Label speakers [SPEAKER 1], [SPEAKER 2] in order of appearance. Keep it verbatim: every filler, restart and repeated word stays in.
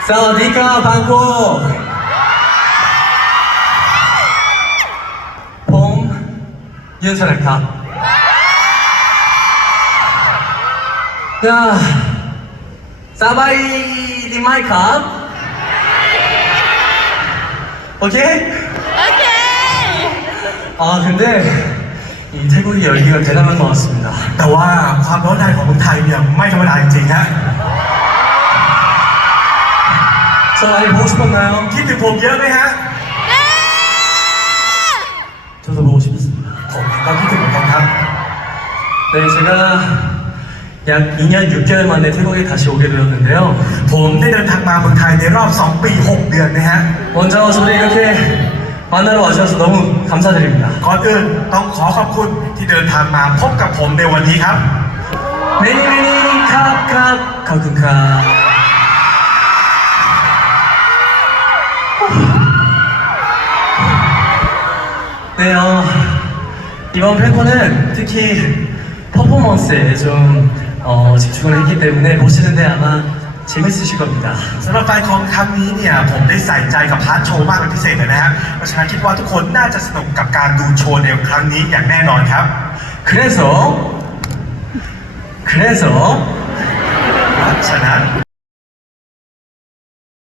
[SPEAKER 1] สวัสดีครับบางโกผมยืนสลักครับ야สบายดีไหมครับ오케이?
[SPEAKER 2] 오케이.
[SPEAKER 1] 아 근데 이 태국의 열기가 대단한 것 같습니다.
[SPEAKER 3] แต่ว่าความร้อนแรงของเมืองไทยเนี่ยไม่ธรรมดาจริงๆฮะ
[SPEAKER 1] 저 많이 보고 싶었나요?
[SPEAKER 3] คิดถึงผมเยอะไหมฮะ
[SPEAKER 2] 네.
[SPEAKER 1] 저도 보고 싶었습니다.
[SPEAKER 3] ผมเองก็คิดถึงเหมือนกันครับ
[SPEAKER 1] 네, 제가 약 이 년 육 개월 만에 태국에 다시 오게 되었는데요.
[SPEAKER 3] ผมได้เดินทางมาเมืองไทยในรอบสองปีหกเดือนนะฮะ
[SPEAKER 1] 먼저 저를 이렇게 만나러 와주셔서 너무 감사드립니다.
[SPEAKER 3] ก่อนอื่นต้องขอขอบคุณที่เดินทางมาพบกับผมในวันนี้ครับ
[SPEAKER 1] 매니 매니 캅캅 가군캅 네, 어, 이번 팬콘은 특히 퍼포먼스에 좀 어, 집중을 했기 때문에 보시는데 아마 재밌으실 겁니다.
[SPEAKER 3] สำหรับแฟนคอนครั้งนี้เนี่ยผมได้ใส่ใจกับพาร์ทโชว์มากเป็นพิเศษเลยนะฮะเพราะฉะนั้นคิดว่าทุกคนน่าจะสนุกกับการดูโชว์ในครั้งนี้อย่างแน่นอนครับ
[SPEAKER 1] 그래서 그래서
[SPEAKER 3] ฉะนั้น